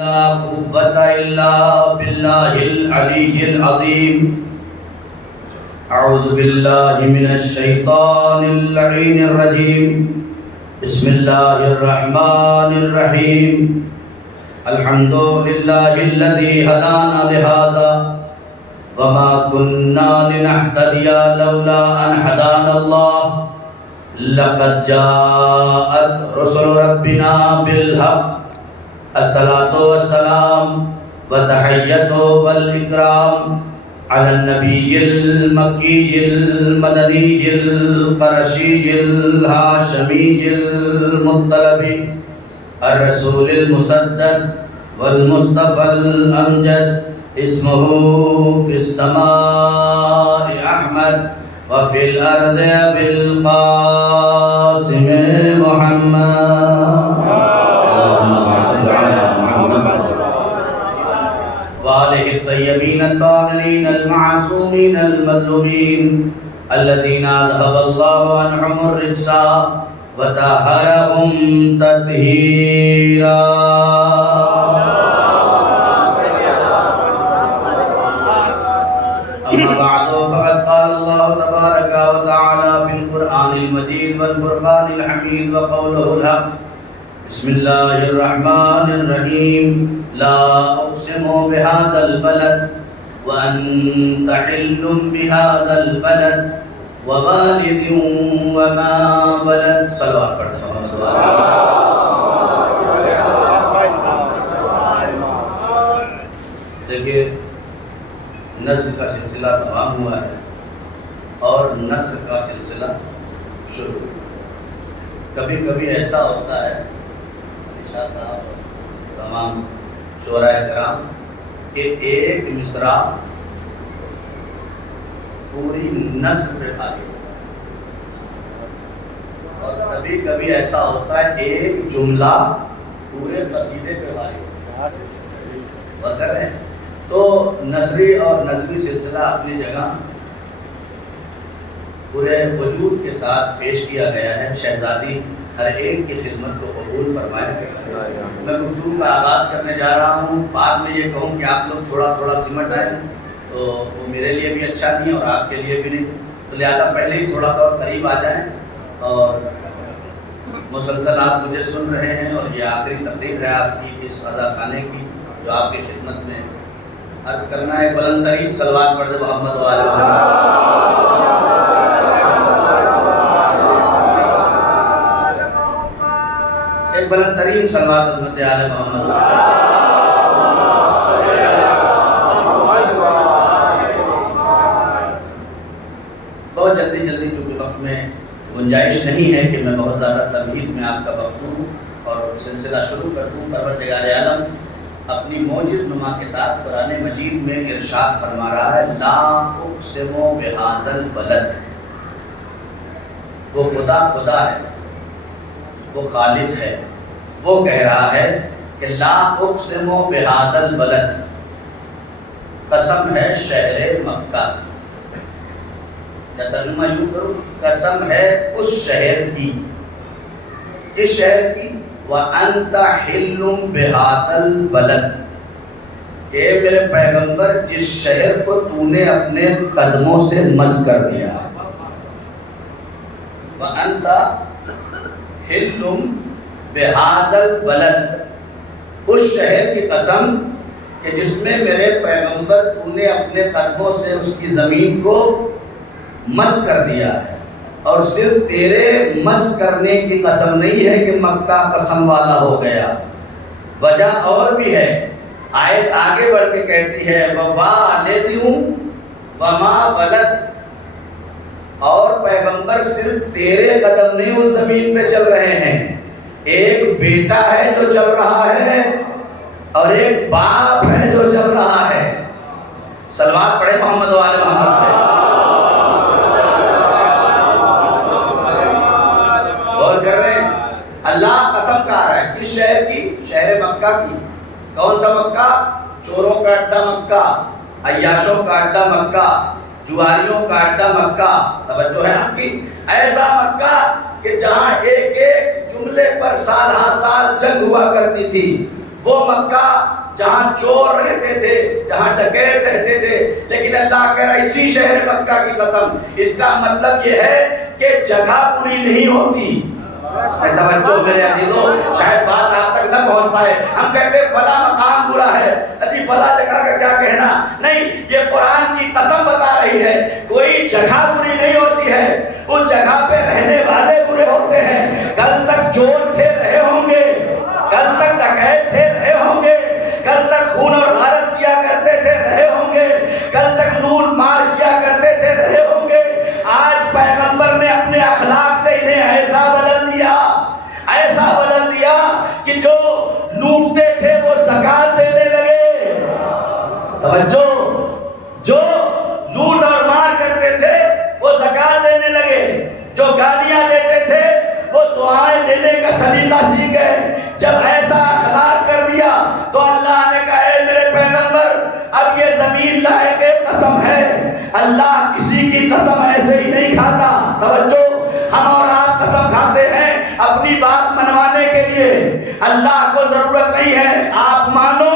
لا قوة إلا بالله العلي العظيم. أعوذ بالله من الشيطان اللعين الرجيم. بسم الله الرحمن الرحيم. الحمد لله الذي هدانا لهذا وما كنا لنهتدي لولا أن هدانا الله. لقد جاءت رسل ربنا بالحق. الصلاة والسلام وتحية والإكرام على النبي المكي المدني القرشي الهاشمي المطلبي الرسول المسدد والمصطفى الأمجد. اسمه في السماء أحمد وفي الأرض بالقاسم محمد. وآله الطيبين الطاهرين المعصومين المظلومين الذين أذهب الله عنهم الرجس وطهرهم تطهيرا. أما بعد فقد قال الله تبارك وتعالى في القرآن المجيد والفرقان الحميد وقوله الحق. بسم الله الرحمن الرحيم. لا أقسم بهذا البلد وأنت حل بهذا البلد ووالد وما ولد. صلوات پڑھتے ہیں محمد والے. دیکھیے نظم کا سلسلہ تمام ہوا ہے اور نثر کا سلسلہ شروع. کبھی کبھی ایسا ہوتا ہے شاہ صاحب تمام شعراء کرام کہ ایک مصرع پوری نثر پہ بھاری ہوتا ہے اور کبھی کبھی ایسا ہوتا ہے ایک جملہ پورے قصیدے پہ بھاری ہوتا ہے. وغیرہ ہے تو نثری اور نظمی سلسلہ اپنی جگہ پورے وجود کے ساتھ پیش کیا گیا ہے. شہزادی ہر ایک کی خدمت کو قبول فرمائے. میں گفتگو کا آغاز کرنے جا رہا ہوں. بعد میں یہ کہوں کہ آپ لوگ تھوڑا تھوڑا سمٹ آئیں تو وہ میرے لیے بھی اچھا نہیں اور آپ کے لیے بھی نہیں. تو لہٰذا پہلے ہی تھوڑا سا اور قریب آ جائیں. اور مسلسل آپ مجھے سن رہے ہیں اور یہ آخری تقریر ہے آپ کی اس عزا خانے کی جو آپ کی خدمت میں عرض کرنا ہے. بلند ترین صلوات پڑھ دے محمد والے محمد. بلند ترین صلوات عظمت آل محمد. بہت جلدی چونکہ وقت میں گنجائش نہیں ہے کہ میں بہت زیادہ تمہید میں آپ کا وقت دوں اور سلسلہ شروع کر دوں. پروردگار عالم اپنی معجز نما کتاب قرآن مجید میں ارشاد فرما رہا ہے لا اقسم بہذا البلد. وہ خدا ہے، وہ خالق ہے. وہ کہہ رہا ہے کہ لا اقسم بہذا البلد، قسم ہے شہر مکہ. یا ترجمہ یوں کرو قسم ہے اس شہر کی. کس شہر کی؟ وَأَنْتَ حِلٌّ بِهَذَا الْبَلَدِ. اے میرے پیغمبر جس شہر کو تو نے اپنے قدموں سے مس کر دیا. وَأَنْتَ حِلٌّ بِهَذَا الْبَلَدِ، اس شہر کی قسم کہ جس میں میرے پیغمبر تو نے اپنے قدموں سے اس کی زمین کو مس کر دیا ہے. اور صرف تیرے مس کرنے کی قسم نہیں ہے کہ مکہ قسم والا ہو گیا. وجہ اور بھی ہے. آیت آگے بڑھ کے کہتی ہے وَوَالِدٍ وَمَا وَلَدَ. اور پیغمبر صرف تیرے قدم نہیں اس زمین پہ چل رہے ہیں. ایک بیٹا ہے جو چل رہا ہے اور ایک باپ ہے جو چل رہا ہے. صلوات پڑھے محمد والے محمد پہ. اور کر رہے ہیں اللہ قسم کہہ رہا ہے کس شہر کی؟ شہر مکہ کی. کون سا مکہ؟ چوروں کا اڈا مکہ، عیاشوں کا اڈا مکہ، جواریوں کا اڈا مکہ. توجہ ہے آپ کی. ایسا مکہ کہ جہاں ایک ایک جملے پر سال ہا سال جنگ ہوا کرتی تھی. وہ مکہ جہاں چور رہتے تھے، جہاں ڈکیت رہتے تھے، لیکن اللہ کہہ رہا اسی شہر مکہ کی قسم۔ اس کا مطلب یہ ہے کہ جگہ پوری نہیں ہوتی۔ توجہ میرے عزیزو، شاید بات آپ تک نہ پہنچ پائے۔ ہم کہتے ہیں فلاں مقام برا ہے، ابھی فلاں جگہ کا کیا کہنا؟ نہیں، یہ قرآن کی قسم بتا رہی ہے کوئی جگہ بری نہیں ہوتی ہے، اس جگہ پہ رہنے والے برے ہوتے ہیں۔ کل تک چور تھے رہے ہوں گے، کل تک ڈکیت تھے رہے ہوں گے، کل تک خون اور غارت کیا کرتے تھے رہے ہوں گے، کل تک لوٹ مار کیا کرتے تھے رہے ہوں گے۔ آج پیغمبر نے اپنے اخلاق سے انہیں ایسا بدل دیا، ایسا بدل دیا کہ جو لوٹتے تھے وہ زکات دینے لگے۔ توجہ، جو لوٹ اور مار کرتے تھے وہ زکات دینے لگے، جو گالیاں دیتے تھے وہ دعائیں دینے کا سلیقہ سیکھ گئے۔ جب ایسا اخلاق کر دیا تو اللہ نے کہا اے میرے پیغمبر اب یہ زمین لائق قسم ہے، اللہ کسی کی قسم ایسے ہی نہیں کھاتا۔ توجہ، ہم اور آپ قسم کھاتے ہیں اپنی بات منوانے کے لیے، اللہ کو ضرورت نہیں ہے آپ مانو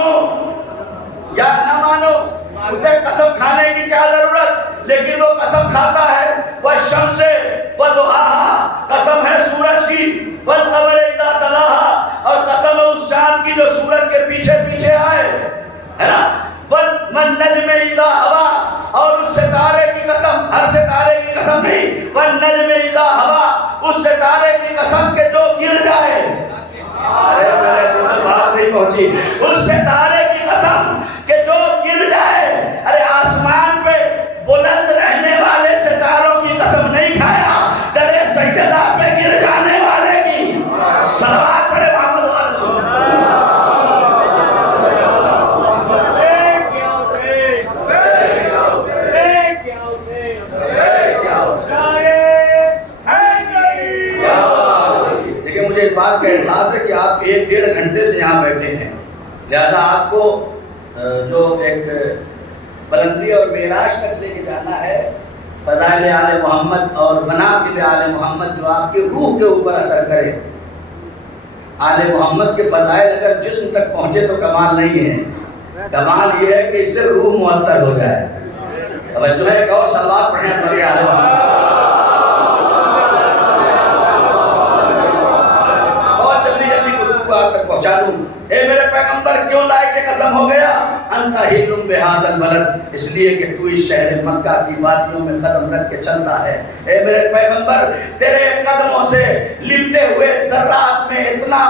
یا نہ مانو، اسے قسم کھانے کی کیا ضرورت، لیکن وہ قسم کھاتا ہے۔ والشمس وضحاها، قسم ہے سورج کی، والقمر اذا تلاها، اور قسم ہے اس چاند کی جو سورج کے پیچھے پیچھے آئے، ہے نا، والنجم اذا ہوا، اور اس ستارے کی قسم، ہر ستارے کی قسم نہیں، والنجم اذا ہوا، اس ستارے کی قسم کہ جو گر جائے۔ ارے میرے تو بات نہیں پہنچی، اس ستارے کی قسم کہ جو گر جائے۔ ارے آسمان پہ بلند رہنے والے ستاروں کی قسم نہیں کھایا، درے سجدہ پہ گر جانے والے کی۔ صلوات پڑھے محمد والے۔ دیکھیں مجھے اس بات کا احساس ہے کہ آپ 1-1.5 گھنٹے سے یہاں بیٹھے ہیں، لہذا آپ کو جو ایک بلندی اور معراج تک لے کے جانا ہے، فضائل آل محمد اور مناقب آل محمد جو آپ کی روح کے اوپر اثر کرے۔ آل محمد کے فضائل اگر جسم تک پہنچے تو کمال نہیں ہے، کمال یہ ہے کہ اس سے روح معطر ہو جائے۔ توجہ ہے، ایک اور صلوات پڑھیں ہمارے آل محمد۔ بہت جلدی جلدی گفتگو آپ تک پہنچا دوں۔ اے میرے پیغمبر کیوں لائق قسم ہو گیا؟ انت حل بہذا البلد، اس لیے کہ تو اس شہر مکہ کی وادیوں میں قدم رکھ کے چلتا ہے۔ اے میرے پیغمبر تیرے قدموں سے لپٹے ہوئے ذرات میں اتنا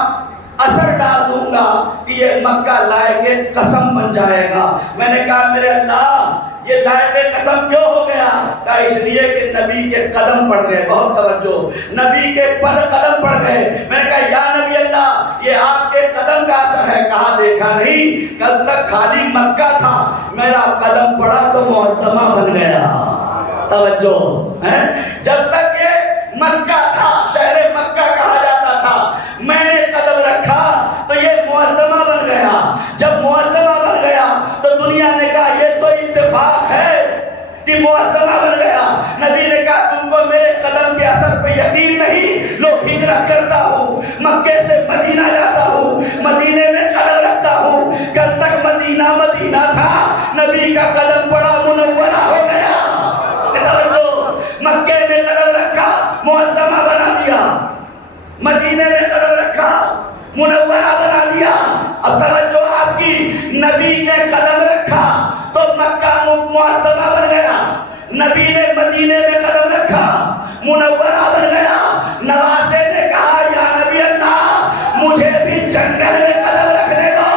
اثر ڈال دوں گا کہ یہ مکہ لائق قسم بن جائے گا۔ میں نے کہا میرے اللہ یہ لائق قسم کیوں ہو گیا؟ کہا اس لیے کہ نبی کے قدم پڑ گئے۔ بہت توجہ، نبی کے قدم پڑ گئے۔ میں نے کہا یا نبی اللہ یہ آپ کے قدم کا اثر ہے؟ کہا دیکھا نہیں، کل تک خالی مکہ تھا، میرا قدم پڑا تو معظمہ بن گیا۔ توجہ ہے، جب تک یہ مکہ تھا، شہر مکہ کہا جاتا تھا، میں نے قدم رکھا تو یہ معظمہ بن گیا۔ جب معظمہ بن گیا تو دنیا نے کہا یہ تو اتفاق ہے کہ معظمہ بن گیا۔ نبی نے کہا تم کو میرے قدم کے اثر پہ یقین نہیں، لو ہجرت کرتا ہوں، مکے سے مدینہ جاتا ہوں، مدینے میں قدم رکھتا ہوں۔ کل تک مدینہ مدینہ تھا، نبی کا قدم پڑا منورہ ہو گیا۔ مکے میں قدم رکھا معظمہ بنا دیا، مدینے میں قدم رکھا منورہ بنا دیا۔ اب توجہ آپ کی، نبی نے قدم رکھا تو مکہ معظمہ بن گیا، نبی نے مدینے میں قدم رکھا منورہ بن گیا۔ نواسے نے کہا یا نبی اللہ مجھے بھی جنگل میں قدم رکھنے دو۔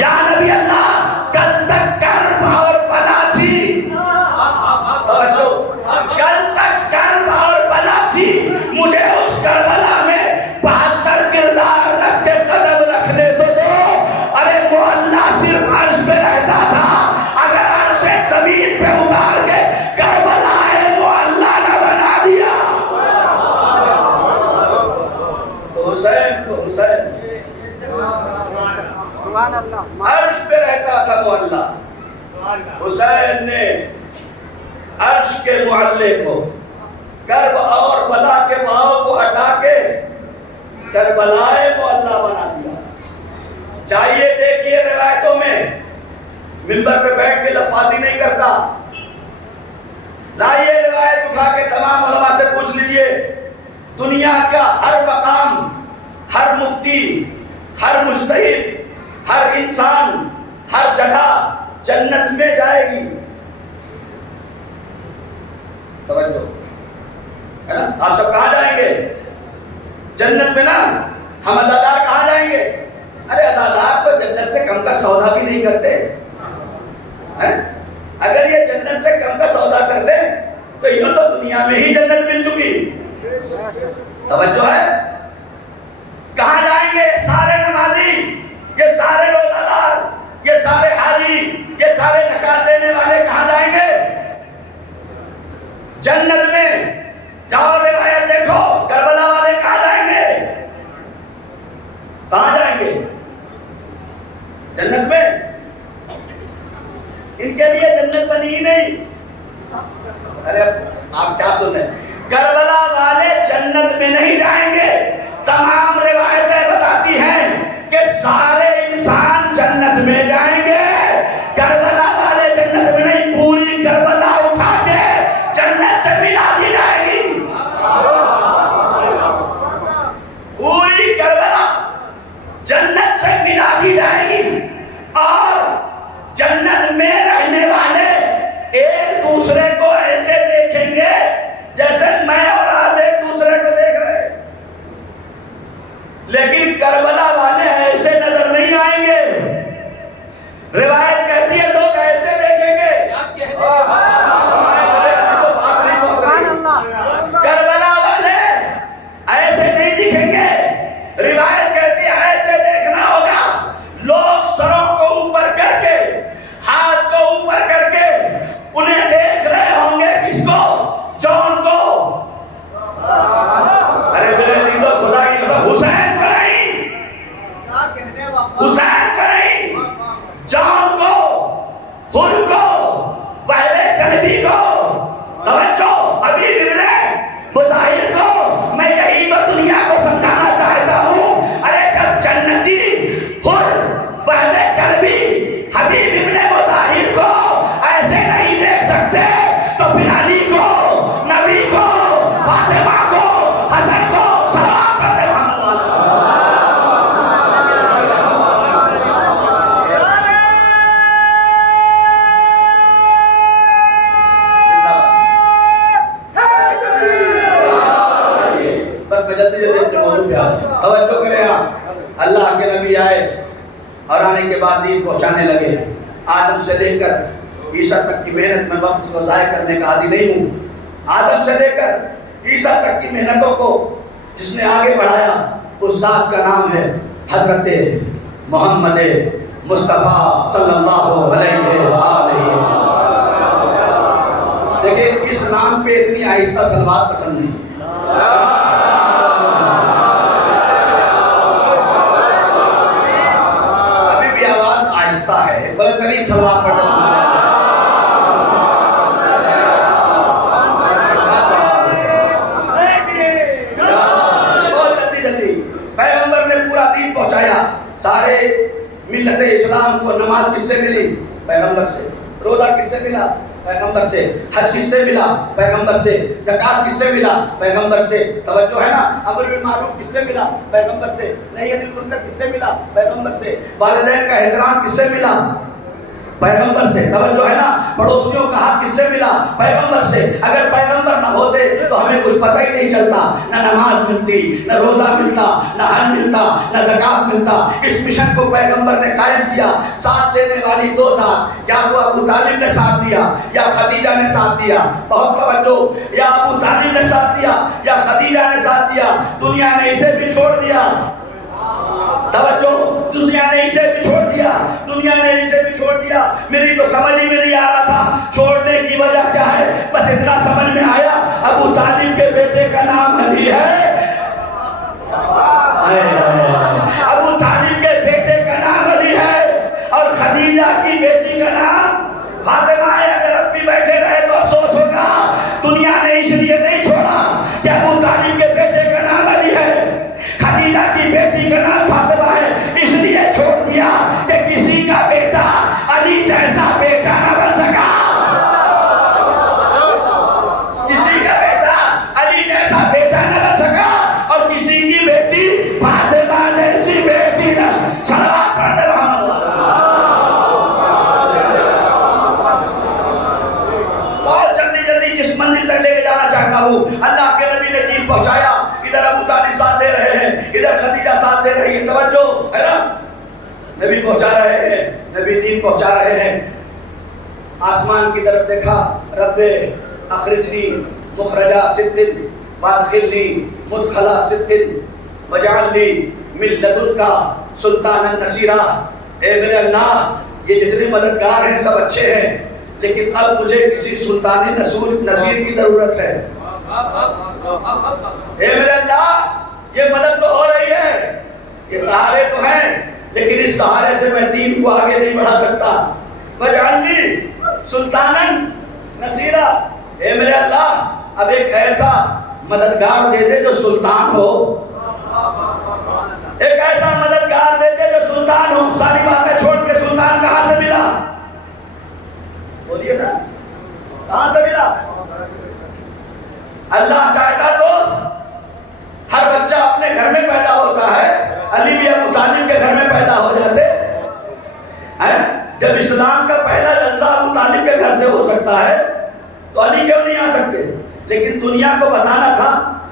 یا نبی اللہ کل تک کرب اور بلا تھی، توجہ، کل تک کرب اور بلا تھی، مجھے اس کربلا میں 72 کردار رکھ کے قدم رکھنے تو دو۔ ارے معلّہ صرف عرش پہ رہتا تھا، اگر عرش سے زمین پہ اتار کے کربلا معلّہ نہ بنا دیا۔ حسین تو حسین عرش پہ رہتا تھا معلّہ، حسین نے عرش کے معلّے کو کرب اور بلا کے باؤ کو ہٹا کے کربلائے معلّہ بنا دیا۔ جائیے دیکھیے روایتوں میں، منبر پہ بیٹھ کے لفاظی نہیں کرتا، لائیے روایت اٹھا کے تمام علماء سے پوچھ لیجئے، دنیا کا ہر مقام، ہر مفتی، ہر مجتہد، ہر انسان، ہر جگہ جنت میں جائے گی. توجہ ہے نا. آپ سب کہاں جائیں گے؟ جنت میں نا. ہم عزادار کہاں جائیں گے؟ ارے عزادار تو جنت سے کم کا سودا بھی نہیں کرتے. اگر یہ جنت سے کم کا سودا کر لیں تو انہوں تو دنیا میں ہی جنت مل چکی. توجہ ہے. کہاں جائیں گے سارے نمازی، یہ سارے روزہ دار، یہ سارے حاجی، یہ سارے زکات دینے والے کہاں جائیں گے؟ جنت میں. جاؤ روایت دیکھو، کربلا والے کہاں جائیں گے؟ کہاں جائیں گے؟ جنت میں. ان کے لیے جنت بنی ہی نہیں. ارے آپ کیا سنیں، کربلا والے جنت میں نہیں جائیں گے. تمام روایتیں بتاتی ہیں کہ سارے انسان جنت میں جائیں گے. کربلا والے جنت میں نہیں. پوری کربلا اٹھا کے جنت سے ملا دی جائے گی. پوری کربلا جنت سے ملا دی جائے گی. اور جنت میں رہنے والے ایک دوسرے کو ایسے دیکھیں گے جیسے میں اور آپ ایک دوسرے کو دیکھ رہے ہیں. لیکن کربلا والے ایسے نظر نہیں آئیں گے. روایت کہتی ہے لوگ ایسے دیکھیں گے. کربلا والے ایسے نہیں دکھیں گے. روایت کہتی ہے ایسے دیکھنا ہوگا. لوگ سروں کو اوپر کر کے، ہاتھ کو اوپر کر کے انہیں دیکھ رہے ہوں گے. کس کو؟ جون کو. ارے میرے عزیزو، خدا کی قسم، حسین کو نہیں، حسین کو نہیں، جون کو، حر کو، وحب قلبی کو. توجہ، حبیب ابن مظاہر کو. میں یہی تو دنیا کو سمجھانا چاہتا ہوں. ارے جب جنتی حر، وحب قلبی، حبیب ابن مظاہر کو ایسے نہیں دیکھ سکتے تو پھر علی کو، نبی کو، فاطمہ کو، حسن کو سلام کرتے ہیں. بس میں جلدی جلدی موضوع پہ آتا ہوں. توجہ کریں آپ. اللہ کے نبی آئے اور آنے کے بعد دین پہنچانے لگے. آدم سے لے کر عیسیٰ تک کی محنت میں وقت کو ضائع کرنے کا عادی نہیں ہوں. آدم سے لے کر عیسیٰ تک کی محنتوں کو جس نے آگے بڑھایا اس ذات کا نام ہے حضرت محمد مصطفیٰ صلی اللہ علیہ وآلہ وسلم. دیکھیں اس نام پہ اتنی آہستہ سلوات پسند نہیں. ابھی بھی آواز آہستہ ہے، بلکہ قریب سلوات پڑھتے ہیں. سارے ملت اسلام کو نماز کس سے ملی؟ پیغمبر سے. روزہ کس سے ملا؟ پیغمبر سے. حج کس سے ملا؟ پیغمبر سے. زکات کس سے ملا؟ پیغمبر سے. توجہ ہے نا. امر بالمعروف کس سے ملا؟ پیغمبر سے. نہی عن المنکر کس سے ملا؟ پیغمبر سے. والدین کا احترام کس سے ملا؟ پیغمبر سے. توجہ ہے نا. پڑوسیوں کا حق کس سے ملا؟ پیغمبر سے. اگر پیغمبر نہ ہوتے تو ہمیں کچھ پتہ ہی نہیں چلتا. نہ نماز ملتی، نہ روزہ ملتا، نہ حج ملتا، نہ زکات ملتا. اس مشن کو پیغمبر نے قائم کیا. ساتھ دینے والی دو ذات، یا تو ابو طالب نے ساتھ دیا یا خدیجہ نے ساتھ دیا. بہت توجہ. یا ابو طالب نے ساتھ دیا یا خدیجہ نے ساتھ دیا. دنیا نے اسے بھی چھوڑ دیا. توجہ. دنیا نے اسے بھی چھوڑ دیا. دنیا نے اسے بھی چھوڑ دیا. میری تو سمجھ ہی میں نہیں آ رہا تھا چھوڑنے کی وجہ کیا ہے. بس اتنا سمجھ میں آیا ابو طالب کے بیٹے کا نام علی ہے. ابو طالب کے بیٹے کا نام علی ہے اور خدیجہ کی بیٹی کا نام فاطمہ ہے. اگر اب بھی بیٹھے رہے تو افسوس ہوگا. دنیا نے اس لیے نہیں چھوڑا کہ ابو طالب کے بیٹے کا نام علی ہے، خدیجہ کی بیٹی کا نام فاطمہ ہے، اس لیے چھوڑ دیا نبی پہنچا رہے ہیں، نبی دین پہنچا رہے ہیں. آسمان کی طرف دیکھا، رب اخرجنی مخرجا صدق وادخلنی مدخلا صدق واجعلنی من لدنک سلطانا نصیرا. اے میرے اللہ، یہ جتنے مددگار ہیں سب اچھے ہیں، لیکن اب مجھے کسی سلطانی نصیر کی ضرورت ہے. اے میرے اللہ، یہ مدد تو ہو رہی ہے، یہ سہارے تو ہیں، لیکن اس سہارے سے میں دین کو آگے نہیں بڑھا سکتا. واجعلنی سلطانا نصیرا. اے میرے اللہ، اب ایک ایسا مددگار دے دے جو سلطان ہو، ایک ایسا مددگار دے دے جو سلطان ہو. ساری باتیں چھوڑ کے سلطان کہاں سے ملا؟ بولیے نا، کہاں سے ملا؟ اللہ چاہتا تو ہر بچہ اپنے گھر میں پیدا ہوتا ہے. علی بھی ابو طالب کے گھر میں پیدا ہو جاتے ہیں. جب اسلام کا پہلا جلسہ ابو طالب کے گھر سے ہو سکتا ہے تو علی کیوں نہیں آ سکتے؟ لیکن دنیا کو بتانا تھا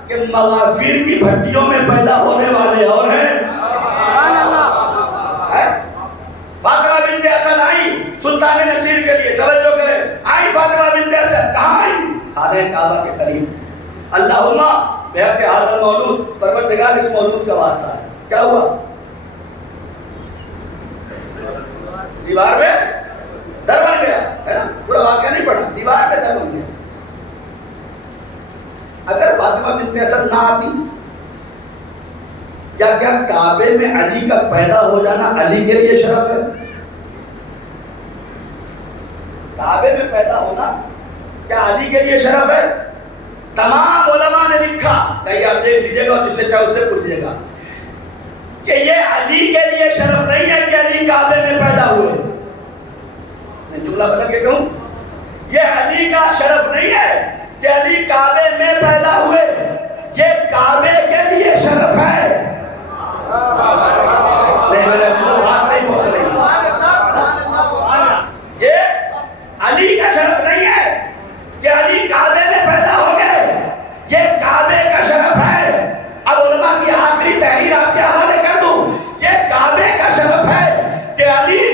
کہ مغافیر کی بھٹیوں میں پیدا ہونے والے اور ہیں. فاطمہ بنت اسد آئی سلطان نصیر کے لیے، توجہ کریں، آئی فاطمہ بنت اسد. کہاں آئی؟ خانہ کعبہ کے قریب. اللہم بحق ھذا المولود، پروردگار اس مولود کا واسطہ ہے. کیا ہوا؟ دیوار میں در بن گیا، ہے نا؟ پورا واقعہ نہیں پڑھا، دیوار میں در بن گیا. اگر فاطمہ بنت اسد نہ آتی، کیا کعبے میں علی کا پیدا ہو جانا علی کے لیے شرف ہے؟ کعبے میں پیدا ہونا کیا علی کے لیے شرف ہے؟ تمام علماء نے لکھا، کہیں آپ دیکھ لیجئے گا اور جس سے چاہے اس سے پوچھ لیجئے گا کہ یہ علی کے لیے شرف نہیں ہے کہ علی کعبے میں پیدا ہوئے. میں جملہ بدل کے کہوں، یہ علی کا شرف نہیں ہے کہ علی کعبے میں پیدا ہوئے، یہ کعبے کے لیے شرف ہے. نہیں میرے بات نہیں پہنچ رہی. یہ علی کا شرف نہیں ہے کہ علی کعبے میں پیدا ہو گئے، یہ کعبے کا شرف ہے. اب علماء کی آخری تحریر آپ کے حوالے کر دوں، یہ کعبے کا شرف ہے کہ علی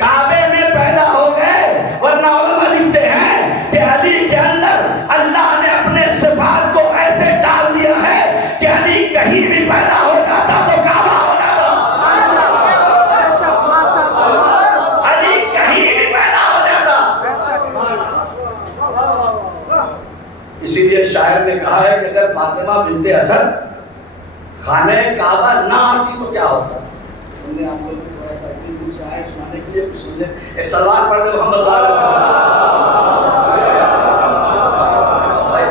کعبے میں پیدا ہو گئے. ورنہ علماء لکھتے ہیں کہ علی کے اندر اللہ نے اپنے صفات کو ایسے ڈال دیا ہے کہ علی کہیں بھی پیدا ہو جاتا تو کعبہ ہو جاتا. علی کہیں بھی پیدا ہو جاتا. اسی لیے شاعر نے کہا ہے کہ اگر فاطمہ بنت اسد خانہ کعبہ نہ آتی تو کیا ہوتا؟ ہم نے آپ کو تھوڑا سا اتنی دور سے آئے سنانے کے لیے سن لیں. ایک سلوات پڑھ دے محمد بھائی.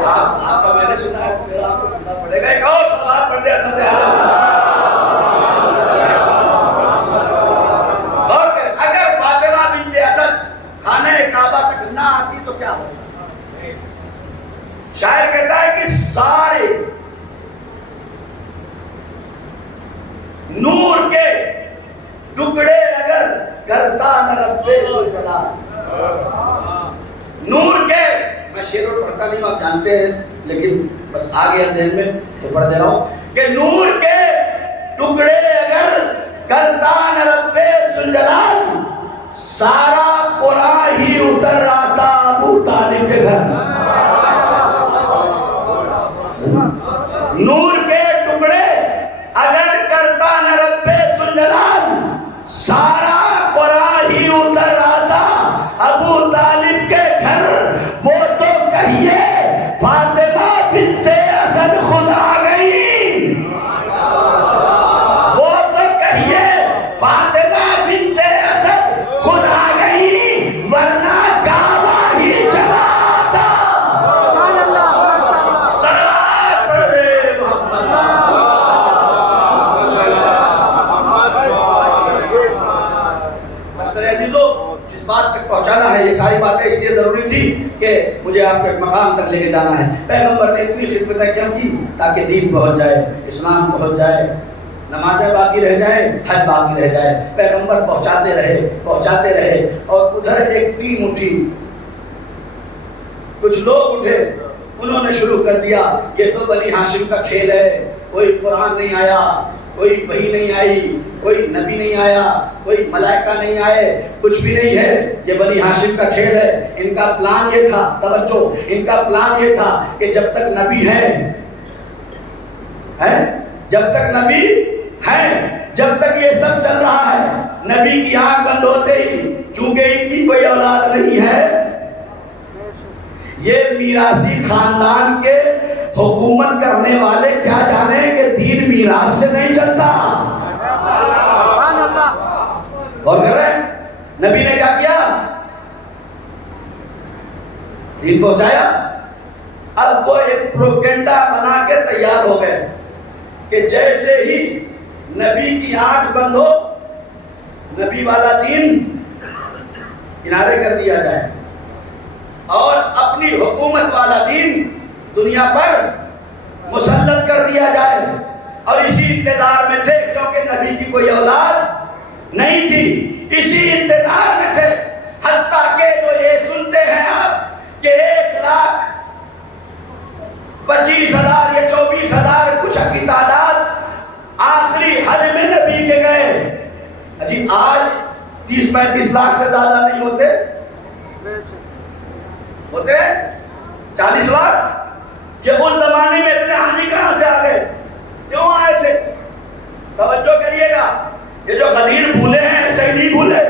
آپ کا میں نے سنا ہے، پھر آپ کو سننا پڑے گا. ایک اور سلوات پڑھ دے احمد اور اگر فاطمہ بنت اسد خانہ کعبہ تک نہ آتی تو کیا ہوتا؟ شاعر کہتا ہے کہ سارے نور کے ٹکڑے اگر کرتا نہ رب ذوالجلال. نور کے، میں شعر پڑھتا نہیں ہوں آپ جانتے ہیں، لیکن بس آ گیا ذہن میں تو پڑھ دے رہا ہوں کہ نور کے ٹکڑے اگر کرتا نہ رب ذوالجلال، سارا قرآن ہی اتر آتا ابو طالب کے گھر. نور کے ٹکڑے اگر کرتا نہ رب ذوالجلال، سارا قرآن ہی اتر آتا ابو طالب کے گھر. وہ تو کہیے فاطمہ بنت اسد خود آ گئی، وہ تو کہیے فاطمہ بنت اسد خود آ گئی، ورنہ کعبہ ہی چلا آتا. سلوات پڑھ دے جس بات تک پہنچانا ہے، یہ ساری باتیں اس لیے ضروری تھی کہ مجھے آپ کو ایک مقام تک لے کے جانا ہے. پیغمبر نے اتنی خدمتیں کیوں کی؟ تاکہ دین پہنچ جائے، اسلام پہنچ جائے، نمازیں باقی رہ جائیں، حج باقی رہ جائے. پیغمبر پہنچاتے رہے اور ادھر ایک ٹیم اٹھی، کچھ لوگ اٹھے، انہوں نے شروع کر دیا یہ تو بنی ہاشم کا کھیل ہے، کوئی قرآن نہیں آیا، کوئی وحی نہیں آئی، کوئی نبی نہیں آیا، کوئی ملائکہ نہیں آئے، کچھ بھی نہیں ہے، یہ بنی ہاشم کا کھیل ہے۔ ان کا پلان یہ تھا، توجہ، ان کا پلان یہ تھا کہ جب تک نبی ہیں، جب تک نبی ہیں، جب تک یہ سب چل رہا ہے، نبی کی آنکھ بند ہوتے ہی، چونکہ ان کی کوئی اولاد نہیں ہے، یہ میراثی خاندان کے حکومت کرنے والے کیا جانے کہ دین میراث سے نہیں چلتا۔ اور کر رہے ہیں نبی نے کیا کیا؟ دین پہنچایا۔ اب وہ ایک پروپیگنڈا بنا کے تیار ہو گئے کہ جیسے ہی نبی کی آنکھ بند ہو، نبی والا دین کنارے کر دیا جائے اور اپنی حکومت والا دین دنیا پر مسلط کر دیا جائے۔ اور اسی انتظار میں تھے، کیونکہ نبی کی کوئی اولاد نہیں تھی، اسی انتظار میں تھے، حتیٰ کہ جو یہ سنتے ہیں آپ کہ 1,25,000 یا 24,000 کچھ کی تعداد آخری حج میں نبی کے گئے۔ جی آج 30-35 لاکھ سے زیادہ نہیں ہوتے، ہوتے 40 لاکھ۔ یہ اس زمانے میں اتنے حاجی کہاں سے آ گئے؟ کیوں آئے تھے؟ توجہ کریے گا، یہ جو غدیر بھولے ہیں ایسے ہی نہیں بھولے۔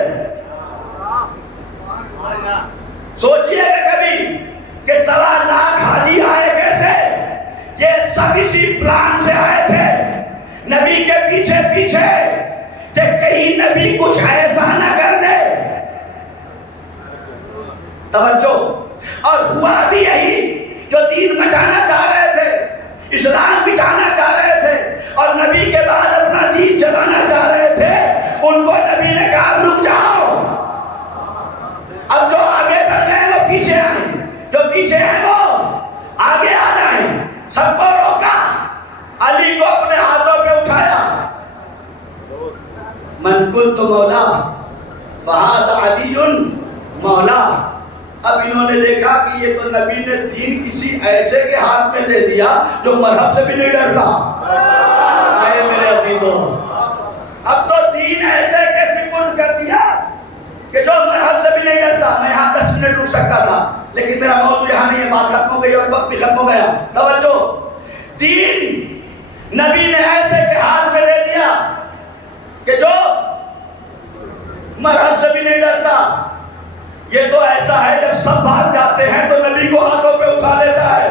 سوچئے گا کبھی کہ 1.25 لاکھ حاجی آئے کیسے؟ یہ سب اسی پلان سے آئے تھے، نبی کے پیچھے پیچھے، کہ کہیں نبی کچھ ایسا نہ کر دے۔ توجہ، اور ہوا بھی یہی، جو دین مٹانا چاہ رہے تھے، اسلام مٹانا چاہ رہے تھے اور نبی کے بعد اپنا دین چلانا چاہ رہے تھے، ان کو نبی نے کہا رک جاؤ۔ اب جو آگے بڑھ گئے وہ پیچھے آئیں، جو پیچھے ہیں وہ آگے آ جائیں۔ سب کو روکا، علی کو اپنے ہاتھوں پہ اٹھایا، من کنت مولا فہذا علی مولا۔ اب انہوں نے دیکھا کہ یہ تو نبی نے دین کسی ایسے کے ہاتھ میں دے دیا جو مذہب سے بھی نہیں ڈرتا۔ اے میرے عزیزوں، اب تو دین ایسے کے سپرد کر دیا کہ جو مذہب سے بھی نہیں ڈرتا۔ میں یہاں 10 منٹ رک سکتا تھا، لیکن میرا موضوع یہاں نہیں ہے، بات ختم ہو گئی اور وقت بھی ختم ہو گیا۔ توجہ، دین نبی نے ایسے کے ہاتھ میں دے دیا کہ جو مذہب سے بھی نہیں ڈرتا۔ یہ تو ایسا ہے جب سب بھاگ جاتے ہیں تو نبی کو ہاتھوں پہ اٹھا لیتا ہے،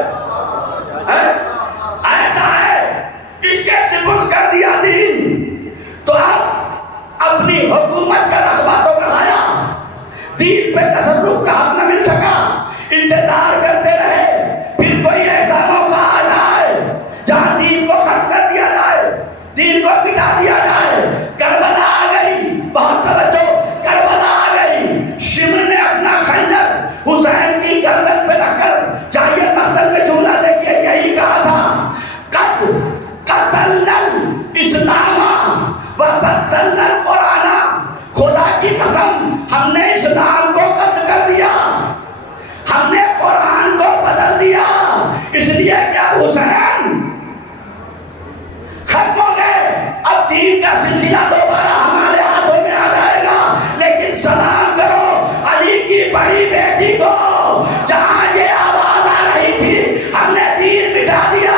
ایسا ہے، اس کے سپرد کر دیا دین۔ تو اب اپنی حکومت کا رقبہ تو بڑھایا، دین پہ تصرف کا حق نہ مل سکا، انتظار کرتے رہے پھر کوئی ایسا موقع آ جائے جہاں دین کو ختم کر دیا جائے، دین کو مٹا دیا جائے۔ کربلا آ گئی، بہت توجہ، کربلا آ گئی۔ شمر نے اپنا خنجر حسین کی گردن پہ رکھ کر جائے مقتل میں جملہ دیکھیے یہی کہا تھا، قد قتلنا الاسلام وبدلنا القرآن۔ خدا کی قسم، ہم نے اسلام کو قتل کر دیا، ہم نے قرآن کو بدل دیا، اس لیے کہ اب حسین ختم ہو گئے، اب دین کا سلسلہ دوبارہ ہمارے ہاتھوں میں آ جائے گا۔ لیکن سلام کرو علی کی بڑی بیٹی کو، جہاں یہ آواز آ رہی تھی ہم نے دین مٹا دیا،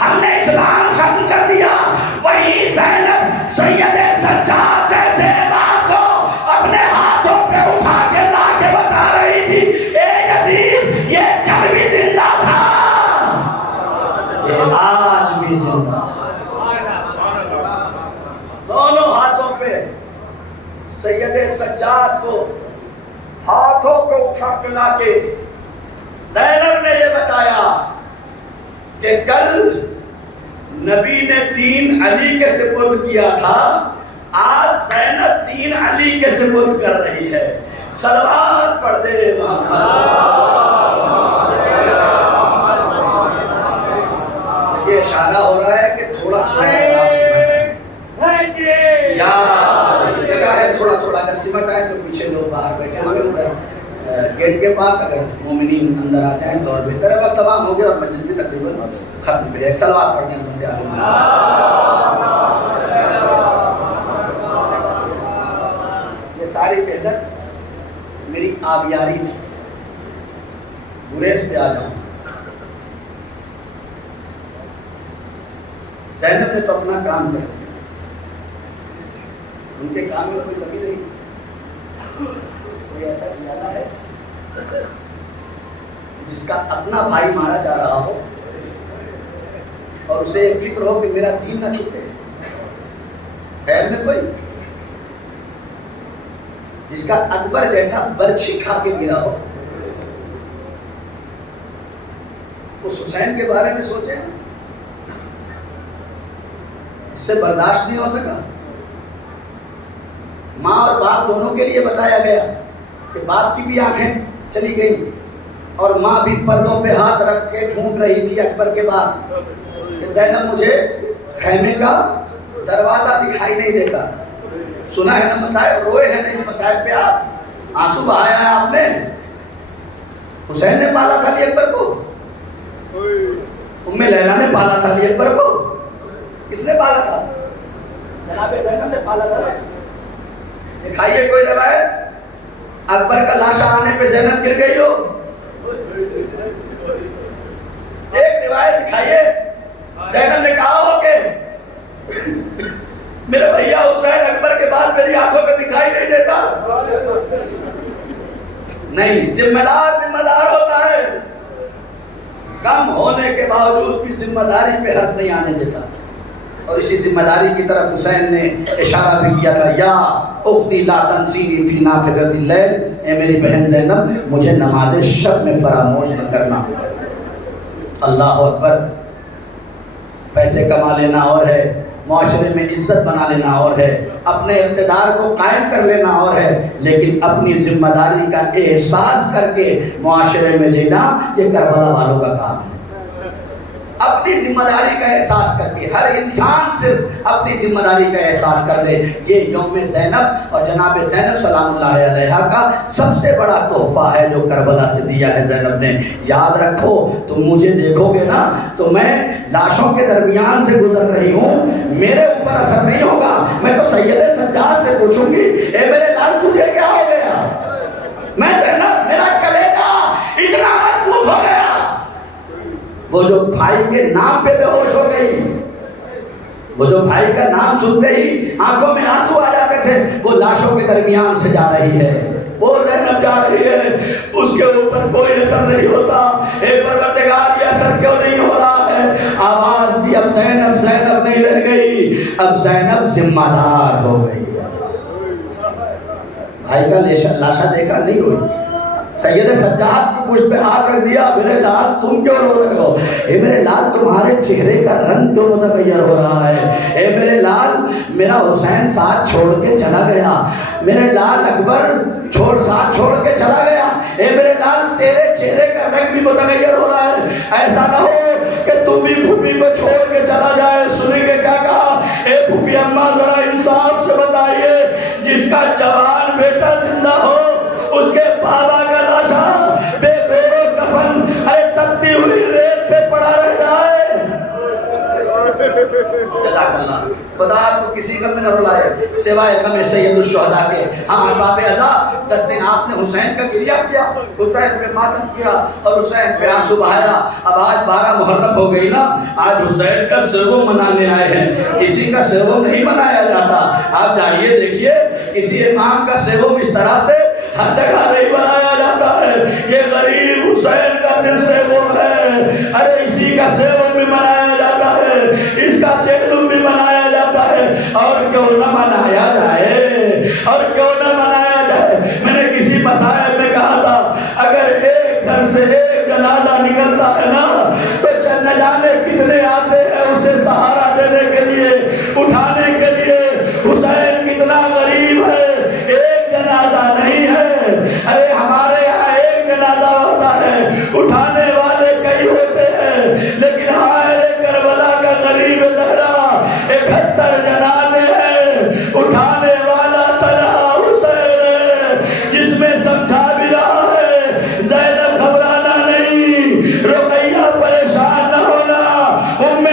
ہم نے اسلام ختم کر دیا، وہی زینب سید سجاد جیسے امام کو اپنے ہاتھوں پہ اٹھا کے لا کے بتا رہی تھی، اے یزید یہ کل بھی زندہ تھا، یہ آج بھی زندہ۔ دونوں ہاتھوں پہ سید سجاد کو ہاتھوں پہ اٹھا کے لا کے زینب نے یہ بتایا کہ کل نبی نے دین علی کے سپرد کیا تھا، آج زینب دین علی کے سپرد کر رہی ہے۔ صلوات پڑھ دے محمد۔ یہ اشارہ ہو رہا ہے کہ تھوڑا تھوڑا جگہ ہے، تھوڑا تھوڑا اگر سمٹ آئے تو پیچھے لوگ باہر بیٹھے ہوئے ادھر گیٹ کے پاس، اگر مومنین اندر آ جائیں تو اور بہتر ہے۔ وقت تمام ہو گیا اور مجلس بھی تقریباً ختم پہ ہے۔ صلوات پڑھنے ساری محنت میری آبیاری تھی. گریز پہ آ جاؤں. زینب نے تو اپنا کام کر دیا, ان کے کام میں کوئی کمی نہیں. کوئی ایسا زیادہ ہے جس کا اپنا بھائی مارا جا رہا ہو اور اسے فکر ہو کہ میرا دین نہ چھوٹے؟ خیر میں کوئی جس کا اکبر جیسا برچھی کھا کے گرا ہو؟ اس حسین کے بارے میں سوچے نا, اس سے برداشت نہیں ہو سکا. ماں اور باپ دونوں کے لیے بتایا گیا کہ باپ کی بھی آنکھیں چلی گئی اور ماں بھی پردوں پہ ہاتھ رکھ کے ڈھونڈ رہی تھی اکبر کے بعد کہ زینب مجھے خیمے کا دروازہ دکھائی نہیں دیتا. سنا ہے نا مصائب, روئے ہیں نا اس مصائب پہ آپ, آنسو بہایا ہے آپ نے. حسین نے پالا تھا اکبر کو, ام لیلا نے پالا تھا اکبر کو. کس نے پالا تھا؟ جناب زینب نے پالا تھا. دکھائیے کوئی روایت اکبر کا لاشا آنے پہ زینب گر گئی ہو. ایک روایت دکھائیے زینب نے کہا ہو کہ میرے بھیا حسین اکبر کے بعد میری آنکھوں سے دکھائی نہیں دیتا. نہیں, ذمہ دار ہوتا ہے, کم ہونے کے باوجود بھی ذمہ داری پہ حرف نہیں آنے دیتا. اور اسی ذمہ داری کی طرف حسین نے اشارہ بھی کیا تھا, یا اختی لا تنسینی فی نافلۃ اللیل, اے میری بہن زینب مجھے نماز شب میں فراموش نہ کرنا. اللہ اکبر. پیسے کما لینا اور ہے, معاشرے میں عزت بنا لینا اور ہے, اپنے اقتدار کو قائم کر لینا اور ہے, لیکن اپنی ذمہ داری کا احساس کر کے معاشرے میں جینا یہ کربلا والوں کا کام ہے. اپنی ذمہ داری کا احساس کر کے ہر انسان صرف اپنی ذمہ داری کا احساس کر لے. یہ یوم زینب اور جناب زینب سلام اللہ علیہا کا سب سے بڑا تحفہ ہے جو کربلا سے دیا ہے زینب نے. یاد رکھو, تم مجھے دیکھو گے نا تو میں لاشوں کے درمیان سے گزر رہی ہوں, میرے اوپر اثر نہیں ہوگا. میں تو سید سجاد سے پوچھوں گی, اے میرے لال تجھے کیا ہو گیا؟ میں زینب, میرا کلیجہ اتنا مضبوط ہو گیا. وہ جو بھائی کے نام پہ بے ہوش ہو گئی, وہ جو بھائی کا نام سنتے ہی آنکھوں میں آنسو آ جاتے تھے, وہ لاشوں کے درمیان سے جا رہی ہے, وہ زینب جا رہی ہے, اس کے اوپر کوئی اثر نہیں ہوتا. اے پروردگار, یہ اثر کیوں نہیں ہو رہا ہے؟ آواز دی, اب زینب نہیں رہ گئی, اب زینب ذمہ دار ہو گئی. بھائی کا لاشا دیکھا نہیں ہوئی, سید سجاد کی پشت پہ ہاتھ رکھ دیا, میرے لال تم کیوں رو رہے ہو؟ اے میرے لال تمہارے چہرے کا رنگ کیوں متغیر ہو رہا ہے؟ اے میرے لال میرا حسین ساتھ چھوڑ کے چلا گیا, میرے لال اکبر ساتھ چھوڑ کے چلا گیا. اے میرے لال تیرے چہرے کا رنگ بھی متغیر ہو رہا ہے. ایسا نہ ہو کہ تم بھی پھوپھی کو چھوڑ کے چلا جائے. سنیں گے کیا کہا؟ اے پھوپھی اماں ذرا انصاف سے بتائیے, جس کا جوان بیٹا زندہ ہو اس کے بابا کا لاشا بے گور و کفن تپتی ہوئی ریت پہ پڑا رہ جائے. جزاک اللہ. خدا آپ کو کسی غم میں نہ رلائے سوائے غم سید الشہداء کے. ہاں باب ازا 10 دن آپ نے حسین کا گریہ کیا, حسین پہ ماتم کیا اور حسین پہ آنسو بہایا. اب آج 12 محرم ہو گئی نا, آج حسین کا سیغو منانے آئے ہیں, کسی کا سیغو نہیں منایا جاتا. آپ جائیے دیکھیے, کسی امام کا سیغو اس طرح سے ہر جگہ نہیں بنایا جاتا ہے. یہ غریب حسین کا صرف سیغو ہے. ارے اسی کا سیغو بھی منایا جاتا ہے, اس کا چہلم بھی منایا جاتا ہے. اور کیوں نہ منایا جائے, اور کیوں نہ منایا جائے. میں نے کسی مسائل میں کہا تھا, اگر ایک گھر سے ایک جنازہ نکلتا ہے نا تو نہ جانے کتنے آتے ہیں اسے سہارا دینے کے لیے, اٹھانے کے لیے. حسین کتنا غریب ہے, ایک جنازہ نہیں ہے. ارے ہمارے یہاں ایک جنازہ ہوتا ہے, اٹھانے والے کئی ہوتے ہیں, لیکن ہائے کربلا کا غریب زہرا 71 جنازے ہیں, اٹھانے والا تنہا حسین ہے, جس میں سمجھا بھی رہا ہے زینب گھبرانا نہیں, رقیہ پریشان نہ ہونا, ام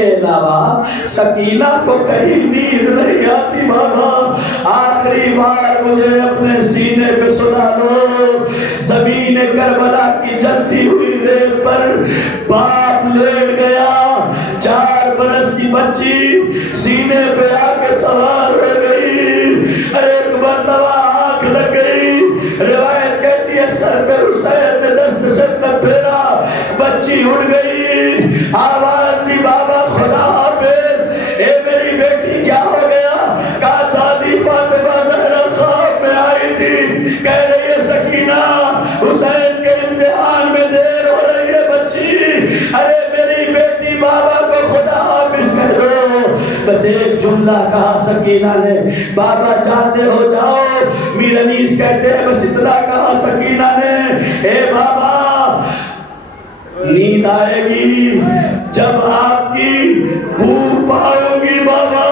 کے علاوہ سکینہ کو کہیں نیند نہیں آتی بابا. آخری بار مجھے اپنے سینے پہ سنا لو. زمین کربلا کی جلتی ہوئی ریل پر باپ لیٹ گیا. 4 برس کی بچی سینے پہ آ کے سوار ہو گئی. ایک مرتبہ آنکھ لگ گئی. روایت کہتی ہے سر پہ حسین نے دست شدت پھیرا, بچی اٹھ گئی. آواز دی بابا خدا حافظ. اے میری بیٹی کیا ہو گیا؟ کہا دادی فاطمہ زہرا خواب میں آئی تھی, کہہ رہی ہے سکینہ حسین کے امتحان میں دیر ہو رہی ہے بچی. ارے میری بیٹی بابا کو خدا حافظ کہہ دو. بس ایک جملہ کہا سکینہ نے, بابا جاتے ہو جاؤ. میر انیس کہتے ہیں بس اتنا کہا سکینہ نے, اے بابا نیند آئے گی جب آپ کی بھوک پاؤں گی بابا,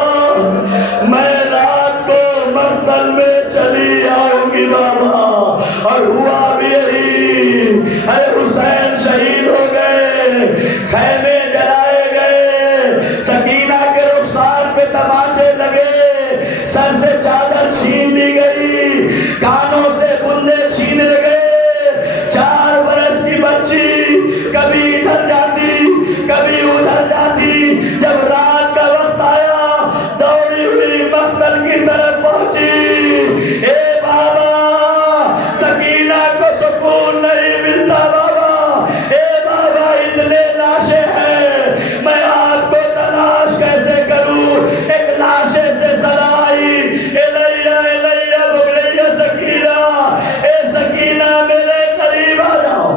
میں رات کو مقتل میں چلی آؤں گی بابا. اور ہوا بھی یہی. ارے حسین شہید ہو گئے, خیمے جلائے گئے, سکینہ کے رخسار پہ تماچے لگے, سر سے چادر چھین لی گئی, کانوں سے بندے چھینے گئے. 4 برس کی بچی کبھی ادھر جاتی کبھی ادھر جاتی. جب رات کا وقت آیا دوڑی ہوئی مقتل کی طرف پہنچی. اے بابا سکینہ کو سکون نہیں ملتا بابا. اے بابا اتنے لاشیں ہیں, میں آپ کو تلاش کیسے کروں. ایک لاشے سے سلائی الیہ الیہ بغلیہ سکینہ. اے سکینہ میرے قریب آ جاؤ.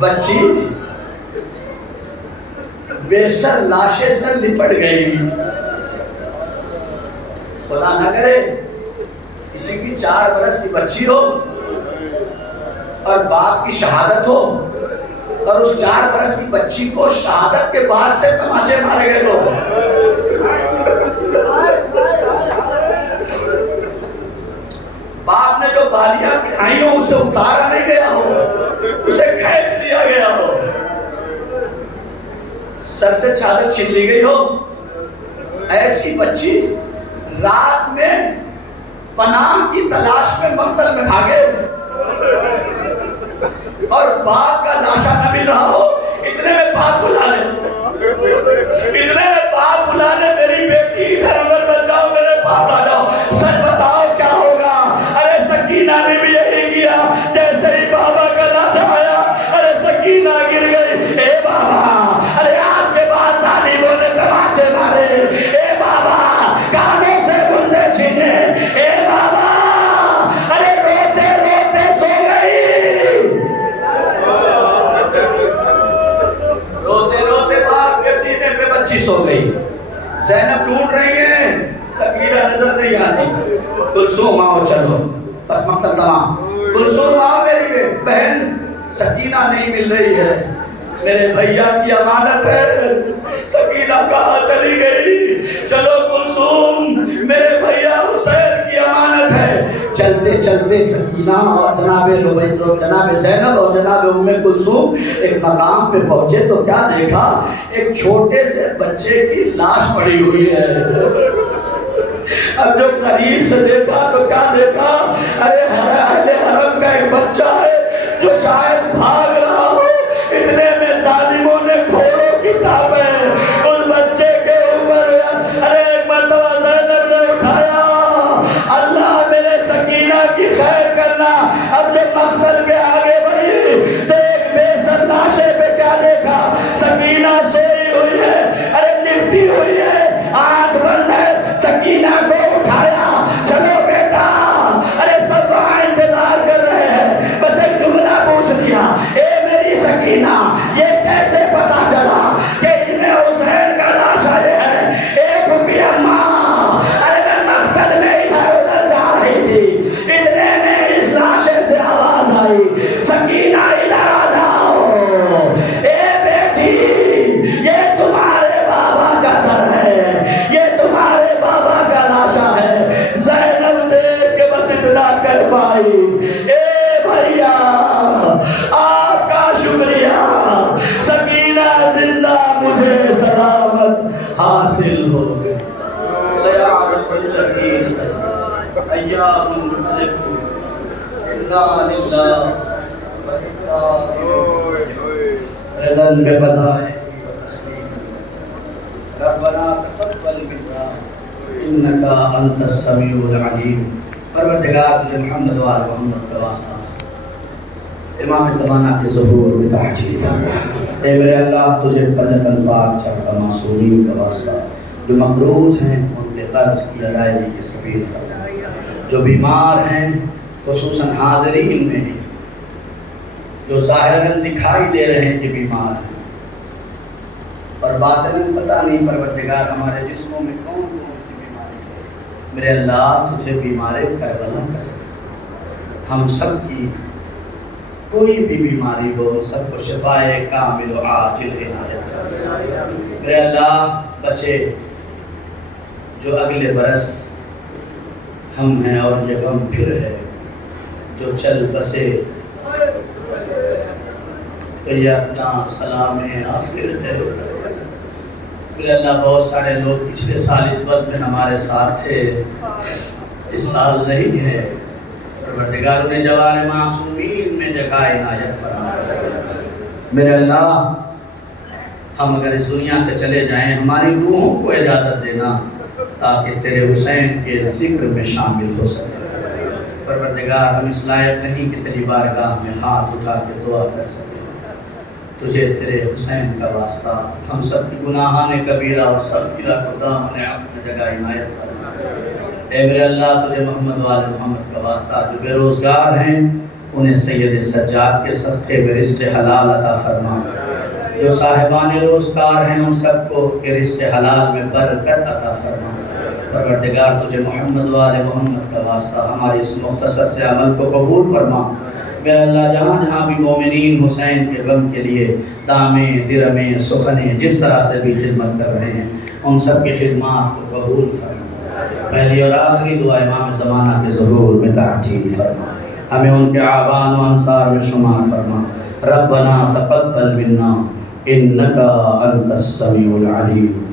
بچی بے سر لاشے سے لپٹ گئی. خدا نہ کرے کسی کی 4 برس کی بچی ہو اور باپ کی شہادت ہو, اور اس 4 برس کی بچی کو شہادت کے بعد سے تماچے مارے گئے ہو. باپ نے جو بالیاں پہنائی ہو اسے اتارا نہیں گیا ہو, اسے کھینچ لیا گیا ہو, سر سے چادر چھین لی گئی ہو. ایسی بچی رات میں پناہ کی تلاش میں مقتل میں بھاگے اور باپ کا لاشا نہ مل رہا ہو. اتنے میں باپ بلا لے, اتنے میں باپ بلا لے, میری بیٹی ادھر ادھر بن جاؤ, میرے پاس آ جاؤ, سچ بتاؤ کیا ہوگا. ارے سکینہ نے بھی یہی کیا. جیسے ہی بابا کا لاشا آیا ارے سکینہ گر گئی. اے بابا, ارے آپ کے بعد ظالموں نے تماچے مارے. اے بابا کانوں سے بندے چھینے. اے بابا ارے روتے روتے سو گئی. روتے روتے باپ کے سینے پہ بچی سو گئی. زینب ڈھونڈ رہی ہیں, سکینہ نظر نہیں آتی. کلثوم آؤ چلو, بس مقتل تمام. کلثوم آؤ میری بہن, سکینہ نہیں مل رہی ہے, میرے بھیا کی امانت ہے. سکینہ کہاں چلی گئی؟ چلو کلثوم میرے بھیا حسین کی امانت ہے. چلتے چلتے سکینہ اور جناب زینب اور جناب ام کلثوم ایک مقام پہ پہنچے تو کیا دیکھا, ایک چھوٹے سے بچے کی لاش پڑی ہوئی ہے. اب جو قریب سے دیکھا تو کیا دیکھا, ارے اہل حرم کا ایک بچہ ہے جو شاید بھاگ رہا ہو. اتنے میں ظالموں نے گھوڑوں کی ٹانگیں اس بچے کے اوپر, ارے ایک مرتبہ زینب نے اٹھایا. اللہ میرے سکینہ کی خیر کرنا. اب جب مقتل کے آگے بڑھی تو ایک بے سر لاشے پہ کیا دیکھا, سکینہ سوئی ہوئی ہے, ارے لپٹی ہوئی ہے, آنکھ بند ہے. سکینہ کو اٹھایا, چلو بیٹا, ارے سب آئیں رضن بقضائه وتسليمه ربنا تقبل منا انك انت السميع العليم. پروردگار نے محمد و آل محمد کا واسطہ امام زمانہ کے ظہور میں تحجیل فرما. اے میرے اللہ تجھے پنجتن پاک چڑھتا معصومین کا واسطہ جو مقروض ہیں ان کے قرض کی ادائیگی کی سبیل فرما. جو بیمار ہیں خصوصاً حاضرین میں ہیں جو ظاہراً دکھائی دے رہے ہیں کہ بیمار ہیں اور باطناً پتہ نہیں پروردگار ہمارے جسموں میں کون کون سی بیماری ہے. میرے اللہ تجھے بیمار کربلا کا صدقہ ہم سب کی کوئی بھی بیماری ہو سب کو شفائے کامل و عاجل عنایت فرما. میرے اللہ بچے جو اگلے برس ہم ہیں اور یہ غم پھر ہے جو چل بسے تو یہ اپنا سلام آخر ہے. میرے اللہ بہت سارے لوگ پچھلے سال اس بس میں ہمارے ساتھ تھے اس سال نہیں ہے. پروردگار نے جوان معصومین میں جگہ عنایت فرما. میرے اللہ ہم اگر اس دنیا سے چلے جائیں ہماری روحوں کو اجازت دینا تاکہ تیرے حسین کے ذکر میں شامل ہو سکے. پروردگار ہم اس لائق نہیں کہ تیری بارگاہ میں ہاتھ اٹھا کے دعا کر سکیں. تجھے تیرے حسین کا واسطہ ہم سب کی گناہان کبیرہ اور صغیرہ کو دامن عفو میں جگہ عنایت فرما. اے میرے اللہ تجھے محمد و آل محمد کا واسطہ جو بے روزگار ہیں انہیں سید سجاد کے صدقے میں رزق حلال عطا فرما. جو صاحبان روزگار ہیں ان سب کو کہ رزق حلال میں برکت عطا فرما. پروردگار تجھے محمد و آل محمد کا واسطہ ہماری اس مختصر سے عمل کو قبول فرما. میرے اللہ جہاں جہاں بھی مومنین حسین کے غم کے لیے دامیں درمیں سخنیں جس طرح سے بھی خدمت کر رہے ہیں ان سب کی خدمات کو قبول فرما. پہلی اور آخری دعا امام زمانہ کے ظہور میں تعجیل فرما. ہمیں ان کے آبان و انصار میں شمار فرما. ربنا تقبل منا انکا انت السمیع العلیم.